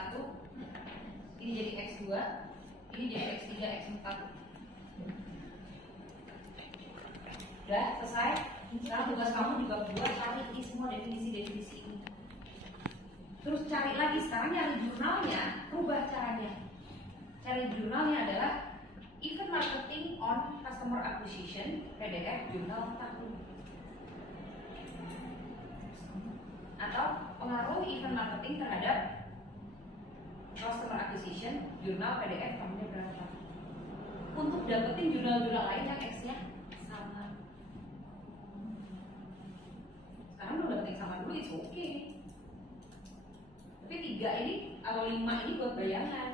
X1, ini jadi X2, ini jadi X3, X4. Udah selesai. Sekarang tugas kamu di bab 2 cari ini semua definisi-definisi ini. Terus cari lagi, sekarang nyari jurnalnya, rubah caranya. Cari jurnalnya adalah Event Marketing on Customer Acquisition, PDF jurnal tahun. Atau pengaruh event marketing terhadap customer acquisition, jurnal PDF tahunnya berapa. Untuk dapetin jurnal-jurnal lain yang X-nya sama. Sekarang udah dapetin sama dulu, it's okay. Tapi 3 ini atau 5 ini buat bayangan.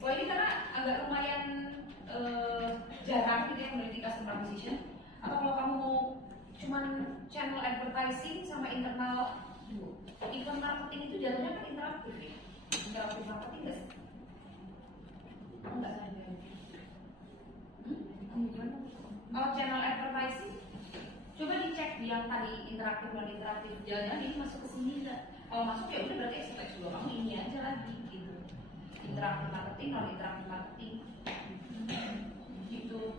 Kalau ini karena agak lumayan jarang gitu ya meneliti customer acquisition. Atau kalau kamu mau cuman channel advertising sama internal event marketing itu jatuhnya kan interaktif ya. Interaktif marketing nggak sih? Enggak ada. Kalau channel advertising coba dicek yang tadi interaktif non interaktif, jalan ini masuk ke sini nggak? Kalau masuk ya udah berarti SPX juga kamu ini aja lagi gitu. Interaktif marketing, non interaktif marketing gitu.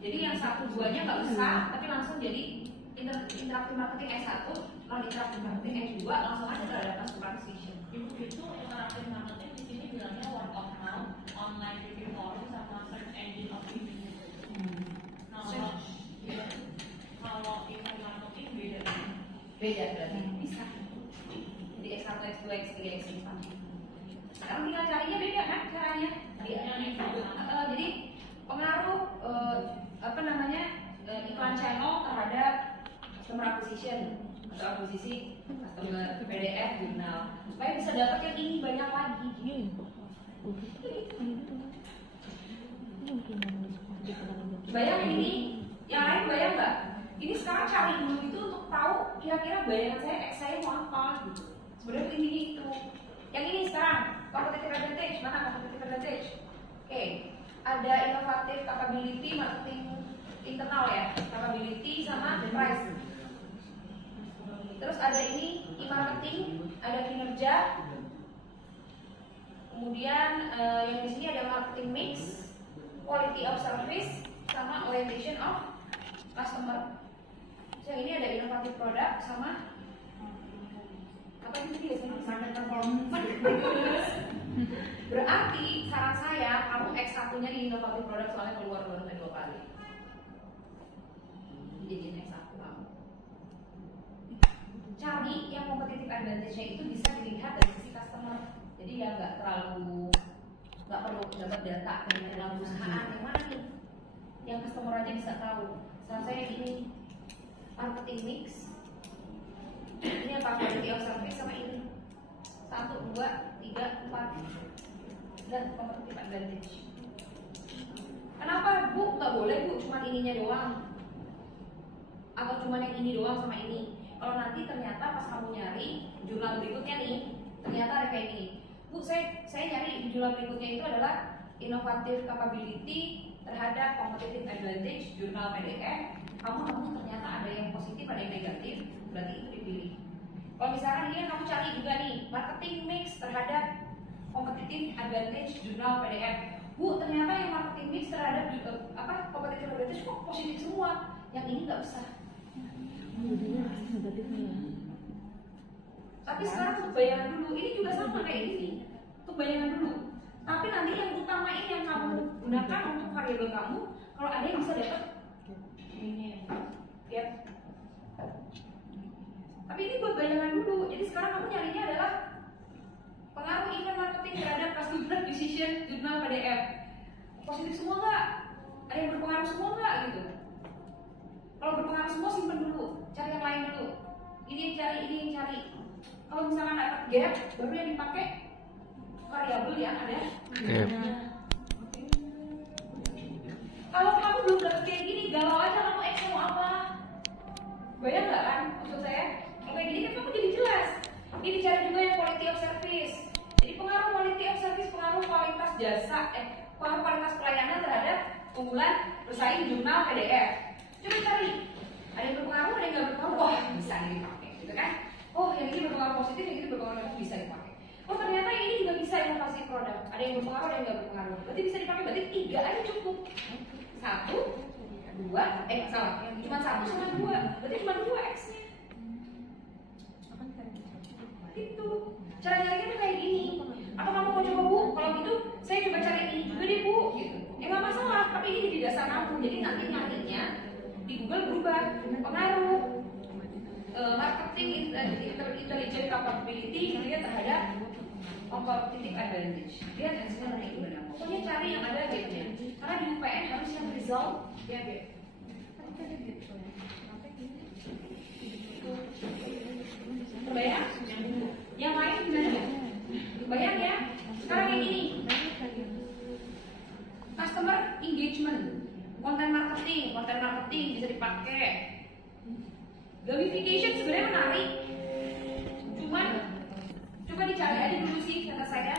Jadi yang 1-2-nya nggak usah, tapi langsung jadi interaktif marketing S1, non interaktif marketing S2, langsung aja terhadap customer acquisition. Itu interaktif marketing di sini bilangnya word of mouth, online review forum, sama search engine optimization. Kalau event marketing beda. Beda berarti bisa. Jadi S1, S2, S3, S4. Sekarang tinggal carinya beda kan caranya. Jadi pengaruh iklan channel terhadap customer acquisition atau akuisisi customer PDF jurnal supaya bisa dapat yang ini banyak lagi. Bayang ini, yang lain bayang nggak? Ini sekarang cari dulu itu untuk tahu kira-kira bayangan saya X saya mau apa gitu. Sebenarnya ini itu. Yang ini sekarang competitive advantage, mana competitive advantage? Oke, ada inovatif capability marketing internal ya, capability sama price. Terus ada ini e-marketing, ada kinerja. Kemudian yang di sini ada marketing mix, quality of service, sama orientation of customer. Terus yang ini ada inovatif produk sama apa itu biasanya market performance. Berarti saran saya kamu X1-nya di inovatif produk soalnya keluar baru 2 kali. Jadi X1 kamu. Cari yang competitive advantage-nya itu bisa dilihat dari sisi customer. Jadi ya nggak perlu dapat data dari dalam perusahaan yang mana nih, yang customer aja bisa tahu. Saran saya ini marketing mix. Ini apa quality of service sama ini 1, 2, 3, 4 dan competitive advantage. Kenapa Bu nggak boleh Bu cuma ininya doang atau cuma yang ini doang sama ini? Kalau nanti ternyata pas kamu nyari jurnal berikutnya nih ternyata ada kayak ini, Bu saya nyari di jurnal berikutnya itu adalah inovatif capability terhadap competitive advantage jurnal PDF. Kamu ternyata ada yang positif ada yang negatif, berarti itu dipilih. Kalau misalkan ini kamu cari juga nih marketing mix terhadap competitive advantage jurnal PDF, Bu ternyata yang marketing mix terhadap competitive advantage kok positif semua, yang ini nggak usah. Tapi sekarang untuk bayangan dulu, ini juga sama kayak ini, untuk bayangan dulu. Tapi nanti yang utamain yang kamu gunakan untuk variabel kamu, kalau ada yang bisa dapat ini, ya. Tapi ini buat bayangan dulu. Jadi sekarang kamu nyarinya adalah pengaruh event marketing terhadap customer acquisition jurnal PDF. Positif semua nggak? Ada yang berpengaruh semua nggak gitu? Kalau berpengaruh semua simpen dulu, cari yang lain dulu. Ini yang cari. Kalau misalkan dapat gap, baru yang dipakai variabel yang ada. Kalau kamu belum dapet kayak gini, galau aja kamu X mau apa? Bayang nggak kan maksud saya? Kayak gini kan kamu jadi jelas. Ini dicari juga yang quality of service. Jadi pengaruh quality of service, pengaruh kualitas jasa, pengaruh kualitas pelayanan terhadap unggulan bersaing jurnal PDF. Coba cari. Ada yang berpengaruh, ada yang nggak berpengaruh. Wah bisa dipakai, gitu kan? Oh yang ini berpengaruh positif, yang ini berpengaruh negatif bisa dipakai. Oh ternyata ini produk. Ada yang berpengaruh, ada yang nggak berpengaruh. Berarti bisa dipakai, berarti 3 aja cukup. 1, 2, salah, cuma 1 sama 2. Berarti cuma 2 X-nya. Gitu. Cara nyarinya tuh kayak gini. Atau kamu mau coba Bu, kalau gitu saya coba cari ini juga deh Bu, gitu. Ya nggak masalah, tapi ini jadi dasar kamu. Jadi nanti nyarinya di Google berubah. Pengaruh marketing intelligent capability dia terhadap competitive advantage. Lihat hasilnya nanti itu benar. Pokoknya cari yang ada gapnya. Karena di UPN harus yang result ya gap. Terbayang? Yang lain gimana? Bayang ya. Sekarang yang ini. Customer engagement, konten marketing bisa dipakai. Gamification sebenarnya menarik. Cuman coba dicari aja dulu sih kata saya.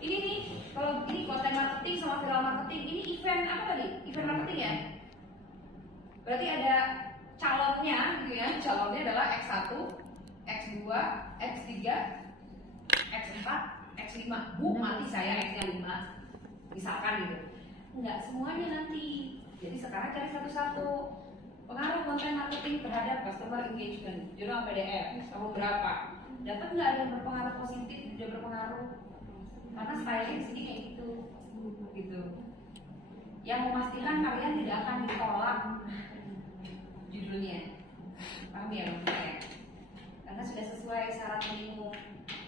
Ini nih, kalau ini konten marketing sama viral marketing, ini event apa tadi? Event marketing ya. Berarti ada calonnya gitu ya. Calonnya adalah X1, X2, X3, X4, X5. Bu, mati saya X-nya 5. Misalkan gitu. Enggak semuanya nanti. Jadi sekarang cari satu-satu. Pengaruh konten marketing terhadap customer engagement. Jurnal PDF, tahun berapa? Dapat nggak ada yang berpengaruh positif, tidak berpengaruh? Karena styling di sini kayak gitu. Yang memastikan kalian tidak akan ditolak judulnya. Paham ya maksudnya? Karena sudah sesuai syarat minimum,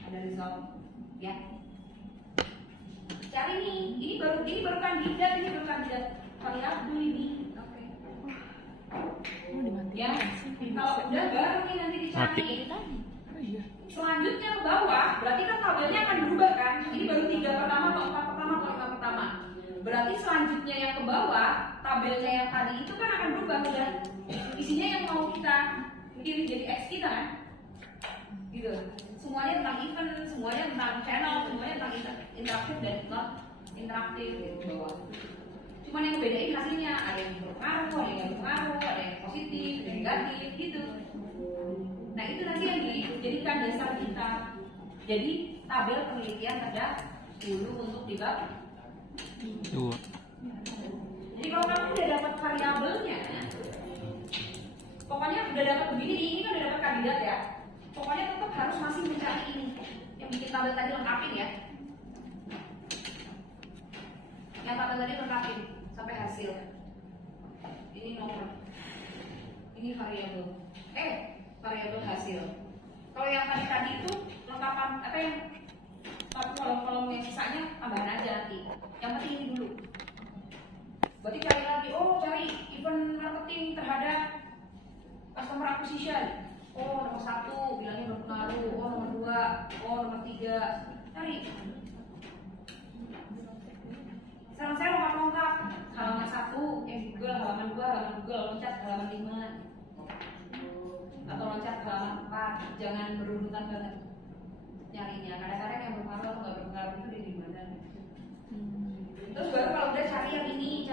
ada result, ya. Cari nih, ini baru kandidat, variabel ini. Ya, kalau udah baru nih nanti dicari. Selanjutnya ke bawah, berarti kan tabelnya akan berubah kan? Ini baru 3 pertama atau 4 pertama atau 5 pertama. Berarti selanjutnya yang ke bawah, tabelnya yang tadi itu kan akan berubah udah. Isinya yang mau kita pilih jadi X kita kan? Gitu. Semuanya tentang event, semuanya tentang channel, semuanya tentang interaktif dan non interaktif gitu ke bawah. Cuman yang bedain hasilnya, ada yang berpengaruh, ada yang berpengaruh, ada yang positif, ada yang negatif gitu. Nah itu nanti yang dijadikan dasar kita. Jadi tabel penelitian ada dulu untuk di bab 2. Jadi kalau kamu udah dapat variabelnya, pokoknya udah dapat begini, ini kan udah dapat kandidat ya. Pokoknya tetap harus masih mencari ini. Yang bikin tabel tadi lengkapin ya. Yang tabel tadi lengkapin sampai hasil. Ini nomor. Ini variabel. Variabel hasil. Kalau yang tadi itu lengkapan apa yang kolom yang sisanya tambahan aja nanti. Yang penting ini dulu. Berarti cari lagi, cari event marketing terhadap customer acquisition. Nomor 1 bilangnya berpengaruh. Nomor 2, nomor 3. Cari. Sekarang saya lompat-lompat. Halaman 1, Google, halaman 2, loncat ke halaman 5. Atau loncat ke halaman 4. Jangan berurutan banget nyarinya. Kadang-kadang yang berpengaruh atau nggak berpengaruh itu di mana. Terus baru kalau udah cari yang ini.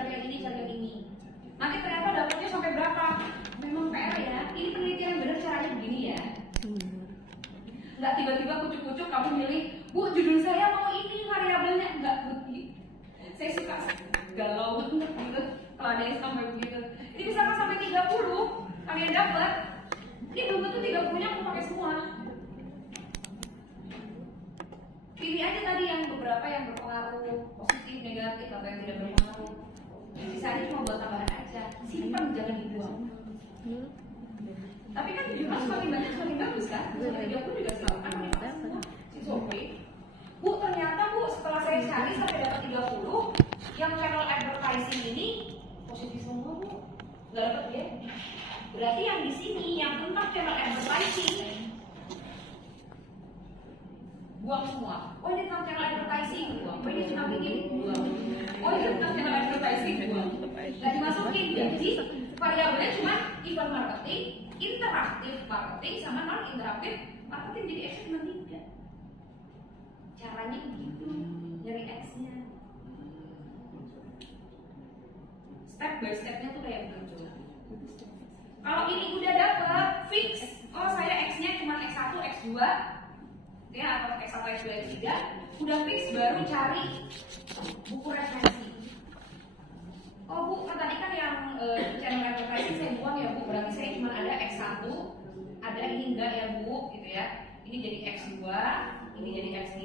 Nanti ternyata dapatnya sampai berapa? Memang PR ya. Ini penelitian yang benar caranya begini ya. Nggak tiba-tiba kucuk-kucuk kamu milih, Bu, judul saya mau ini variabelnya. Nggak begitu. Saya suka galau banget gitu. Kalau ada yang sampai begitu. Ini misalkan sampai 30 kalian dapat. Ini belum tentu 30-nya aku pakai semua. Pilih aja tadi yang beberapa yang berpengaruh positif, negatif, atau yang tidak berpengaruh. Sisanya cuma buat tambahan aja. Simpan, jangan dibuang. Tapi kan jumlah semakin banyak semakin bagus kan? Sampai 30 juga selalu kan semua. It's okay. Bu, ternyata Bu, setelah saya cari sampai dapat 30, yang channel advertising ini positif semua Bu. Nggak dapat ya? Berarti yang di sini yang tentang channel advertising buang semua. Ini tentang channel advertising buang. Ini tentang ini buang. Ini tentang channel advertising buang. Nggak dimasukin. Jadi variabelnya cuma event marketing, interaktif marketing, sama non interaktif marketing. Jadi X cuma 3. Caranya begitu, nyari X-nya. Step by stepnya tuh kayak begitu. Kalau ini udah dapet fix, saya X-nya cuma X1, X2, ya, atau pakai 1 S 2 S 3, udah fix baru cari buku referensi. Oh Bu, kan tadi kan yang channel advertising saya buang ya Bu, berarti saya cuma ada X1, ada ini enggak ya Bu, gitu ya. Ini jadi X2, ini jadi X3.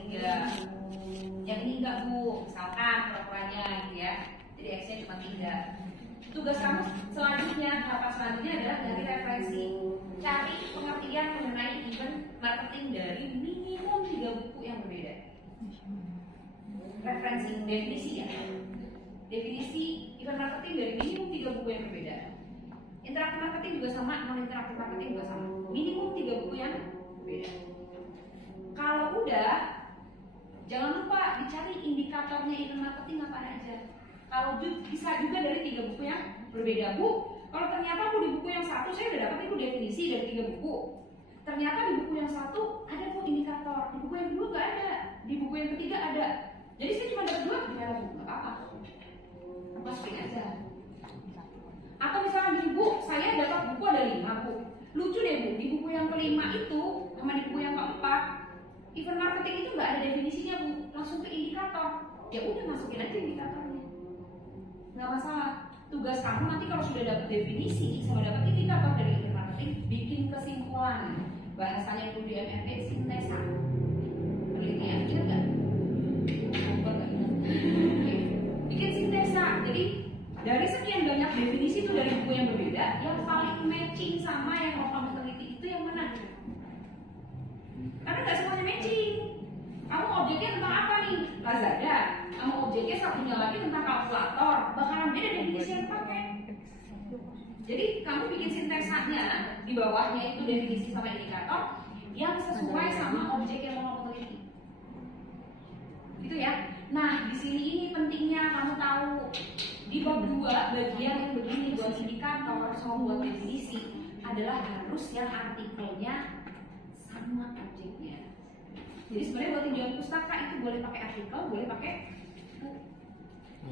Yang ini enggak Bu, misalkan pura-puranya gitu ya. Jadi X-nya cuma 3. Tugas kamu selanjutnya, tahapan selanjutnya adalah dari referensi. Cari pengertian mengenai event marketing dari minimum 3 buku yang berbeda. Referensi, definisi ya. Definisi event marketing dari minimum 3 buku yang berbeda. Interaktif marketing juga sama, non interaktif marketing juga sama. Minimum 3 buku yang berbeda. Kalau udah, jangan lupa dicari indikatornya event marketing apa aja. Kalau bisa juga dari 3 buku yang berbeda Bu. Kalau ternyata Bu di buku yang satu saya udah dapat itu definisi dari 3 buku. Ternyata di buku yang satu ada Bu indikator, di buku yang kedua nggak ada, di buku yang ketiga ada. Jadi saya cuma dapat 2, gimana Bu? Nggak apa-apa. Masukin aja. Atau misalnya gini Bu, saya dapat buku ada 5 Bu. Lucu deh Bu, di buku yang kelima itu sama di buku yang keempat, event marketing itu nggak ada definisinya Bu, langsung ke indikator. Ya udah masukin aja indikatornya. Nggak masalah. Tugas kamu nanti kalau sudah dapat definisi sama dapat indikator dari event marketing, bikin kesimpulan. Bahasanya itu di MMP sintesa. Penelitian, benar nggak? Bikin sintesa. Jadi dari sekian banyak definisi itu dari buku yang berbeda, yang paling matching sama yang mau kamu teliti itu yang mana? Karena nggak semuanya matching. Kamu objeknya tentang apa nih? Lazada. Kamu objeknya satunya lagi tentang kalkulator. Bakalan beda definisi yang dipakai. Jadi kamu bikin sinteksanya di bawahnya itu definisi sama indikator yang sesuai sama objek yang mau kamu teliti. Gitu ya. Nah, di sini ini pentingnya kamu tahu di bab 2 bagian yang begini buat indikator sama buat definisi adalah harus yang artikelnya sama objeknya. Jadi sebenarnya buat tinjauan pustaka itu boleh pakai artikel, boleh pakai buku.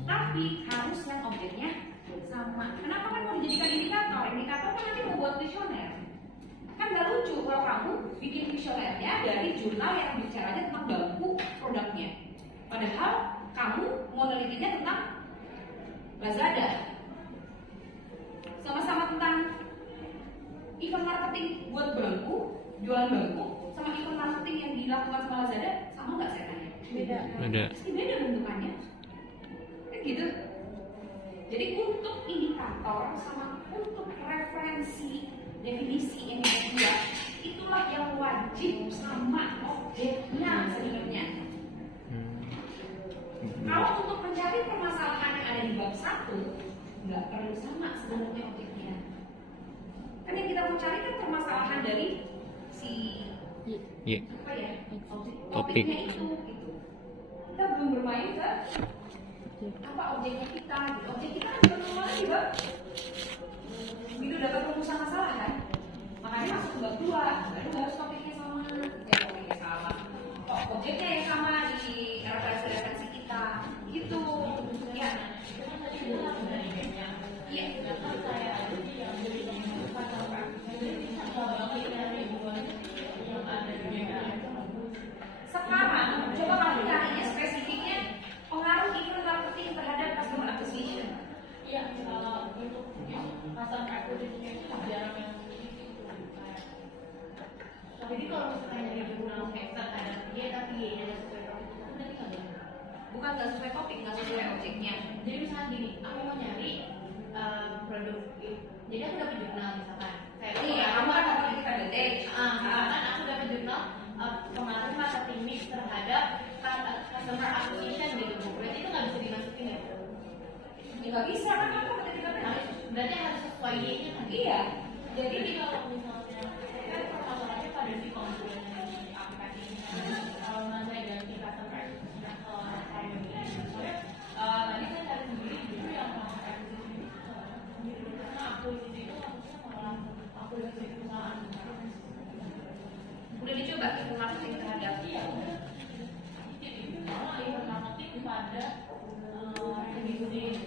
Tapi harus yang objeknya sama. Kenapa kan mau dijadikan indikator? Indikator kan nanti mau buat kuesioner. Kan gak lucu kalau kamu bikin kuesionernya dari jurnal yang bicaranya tentang bangku produknya. Padahal kamu mau nelitinya tentang Lazada. Sama-sama tentang event marketing buat bangku, jualan bangku, sama event marketing yang dilakukan sama Lazada, sama nggak saya tanya? Beda. Beda. Pasti beda bentukannya. Kan gitu. Jadi untuk indikator sama untuk referensi definisi yang dibuat, itulah yang wajib sama objeknya sebenarnya. Kalau untuk mencari permasalahan yang ada di bab 1, nggak perlu sama sebenarnya objeknya. Kan yang kita mau cari kan permasalahan dari si apa ya, topiknya itu gitu. Kita belum bermain ke apa objeknya kita gitu. Objek kita kan belum lagi Bang. Begitu dapat rumusan masalah kan, makanya masuk ke bab 2 baru harus topiknya sama. Ya topiknya sama, objeknya yang sama di referensi kita gitu ya. Iya. Sekarang coba kamu cari spesifiknya pengaruh event marketing terhadap customer acquisition. Iya, untuk customer acquisition itu jarang yang jadi kalau misalnya dari jurnal Hexer ada dia tapi dia ada sesuai topik itu nanti nggak ada. Bukan nggak sesuai topik, nggak sesuai objeknya. Jadi misalnya gini, aku mau nyari produk, jadi aku dapat jurnal misalkan. Iya, kamu kan marketing advantage. Misalkan aku dapat jurnal pengaruh marketing mix terhadap customer acquisition gitu. Berarti itu nggak bisa dimasukin ya? Ya nggak bisa kan kamu marketing advantage. Berarti harus sesuai dia kan? Iya. Jadi kalau misalnya kan permasalahannya pada si konsumen di aplikasi ini. Kalau misalnya saya ganti customer acquisition tadi saya cari sendiri justru yang customer acquisition itu karena akuisisi itu maksudnya malah akuisisi perusahaan. Udah dicoba event marketing terhadap Iya, udah. Jadi malah event marketing pada bisnis.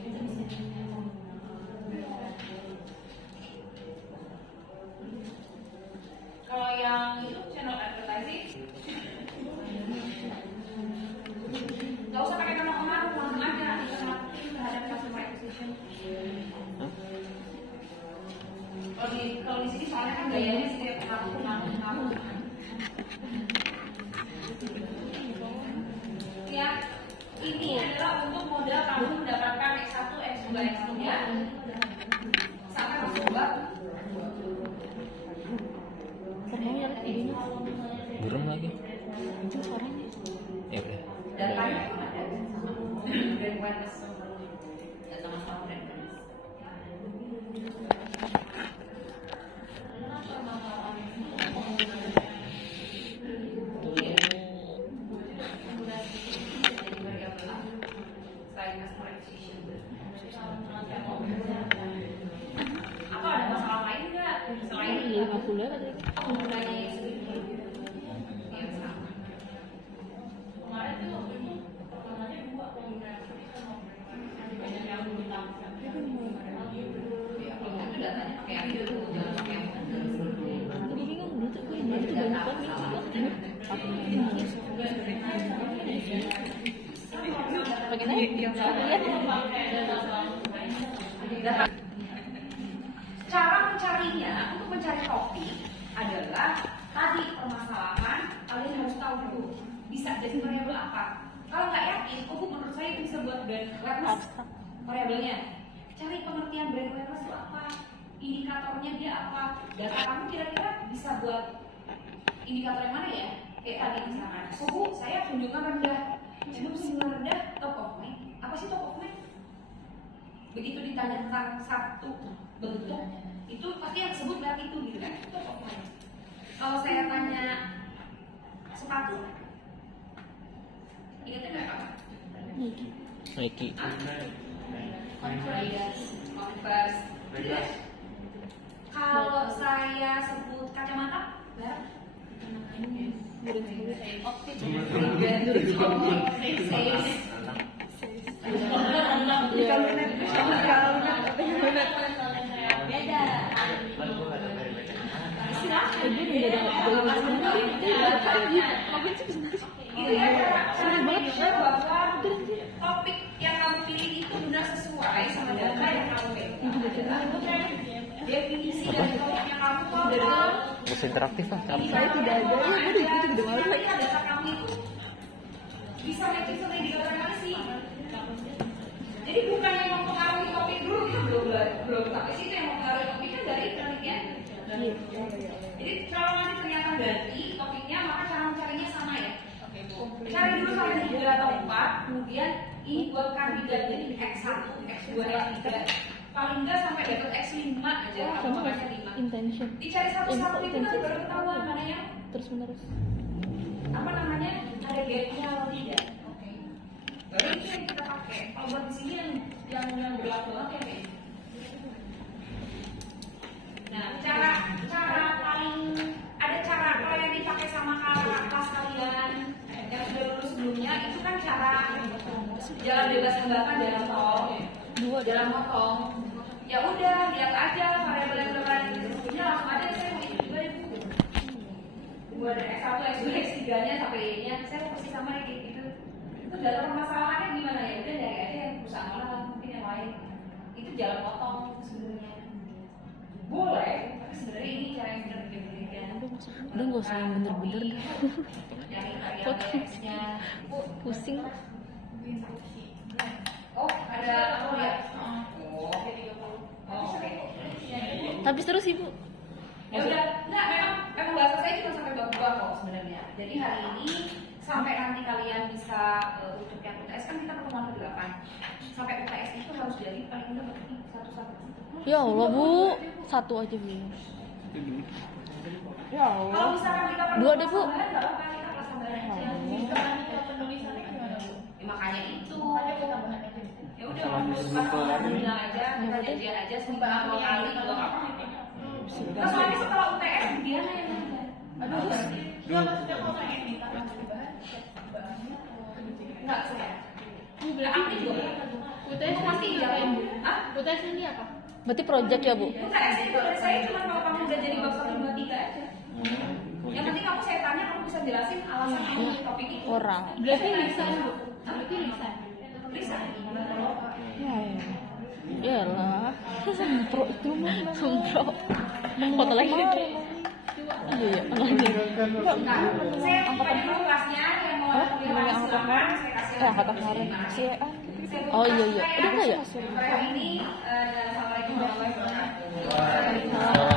modal kamu mendapatkan X1, X2, X3 sampai X2. Pernah ya videonya Burem lagi. itu suaranya. Ya udah. Datanya pun ada sama brand awareness, data masalah brand awareness. Apa ada masalah lain nggak selain Iya, aku lihat ada. penggunanya yang segitu? Yang sama. Kemarin tuh waktu itu pertamanya 2 pengguna sama banyak yang minta. Ya, kalau itu datanya pakai yang itu, jangan pakai yang itu. Aku bingung dulu tuh gue itu banyak banget nih. Aku Cara mencarinya untuk mencari topik adalah tadi permasalahan kalian harus tahu dulu bisa jadi variabel apa. Kalau nggak yakin, menurut saya itu bisa buat brand awareness variabelnya. Cari pengertian brand awareness itu apa, indikatornya dia apa, data kamu kira-kira bisa buat indikator yang mana ya? Kayak tadi misalkan, saya kunjungan rendah, kunjungan rendah top of mind. Apa sih top of mind? Begitu ditanyakan satu bentuk, itu pasti yang disebut berarti itu gitu kan? Top of mind. Kalau saya tanya sepatu, ingatnya nggak apa? Nike. Converse. Kalau saya sebut kacamata, berapa? Topik yang kamu pilih itu benar sesuai sama data yang kamu pegang. Definisi dari topik yang kamu tahu. Terus interaktif lah. saya tidak ada ya, gue itu gede banget. Kira-kira data kamu itu bisa matching sama indikator yang mana sih? Jadi bukan yang mempengaruhi topik dulu, kita belum sampai situ. Yang mempengaruhi topik kan dari penelitian. Jadi kalau nanti ternyata ganti topiknya, maka cara mencarinya sama ya. Cari dulu sampai 3 atau 4, kemudian ini buat kandidatnya di X1, X2, X3. Paling enggak sampai dapat X5 aja, kamu makanya 5. Intention. Dicari satu-satu itu nanti baru ketahuan mana yang Terus menerus. apa namanya ada gapnya atau tidak. Oke. Baru itu yang kita pakai. Kalau buat di sini yang berlaku banget ya guys. Nah, cara paling ada cara kalau yang dipakai sama kakak kelas kalian yang sudah lulus sebelumnya itu kan cara jalan bebas hambatan dalam tol, jalan motong. Ya udah, lihat aja variabel yang udah kalian sebelumnya langsung aja saya mau itu juga ibu. Buat X1, X2, X3-nya sampai Y-nya saya mau persis sama kayak gitu. Itu data permasalahannya gimana ya? Udah dari aja yang perusahaan mana mungkin yang lain. Itu jalan potong sebenarnya. Boleh, tapi sebenarnya ini cara yang benar diberikan. Udah nggak usah yang bener-bener dah. Dari variabelnya. Pusing. Oh, ada apa ya? Oh, oke. Tapi terus ibu. Ya udah, enggak memang bahasa saya cuma sampai bab 2 kok sebenarnya. Jadi hari ini sampai nanti kalian bisa untuk yang UTS kan kita pertemuan ke-8. Sampai UTS itu harus jadi paling mudah berarti satu-satu. Ya Allah bu, satu aja bu. Ya Allah. Kalau misalkan kita Dua deh, Bu. enggak apa-apa, kita kelas tambahan aja. Penulisannya gimana bu? Ya, makanya itu. Makanya gue tambahan aja. Ya udah, kita bilang aja, kita janjian aja sempat 2 kali juga nggak apa-apa. Nah, soalnya setelah UTS dia yang nanya. Aduh, nggak maksudnya kalau kayak ini, tambah bahan, bahannya Enggak saya. Nggak Aku juga. UTS Pasti ngapain bu? Hah? UTS ini apa? Berarti project ya bu? UTS itu dari saya cuma kalau kamu udah jadi bab 1, 2, 3 aja. Yang penting kamu saya tanya, kamu bisa jelasin alasan kamu di topik itu. Orang. Berarti lisan bu? Berarti lisan. Bisa. Ya ya. Yalah. Sempro itu mah. Sempro. Foto lagi. Iya. Nah, saya buka dulu kelasnya yang mau Hah? kuliah Yang angkat silakan kemarin? saya kasih. Angkat kemarin. Si An. Saya Oh iya iya. Udah enggak ya? Sore ini assalamualaikum warahmatullahi wabarakatuh.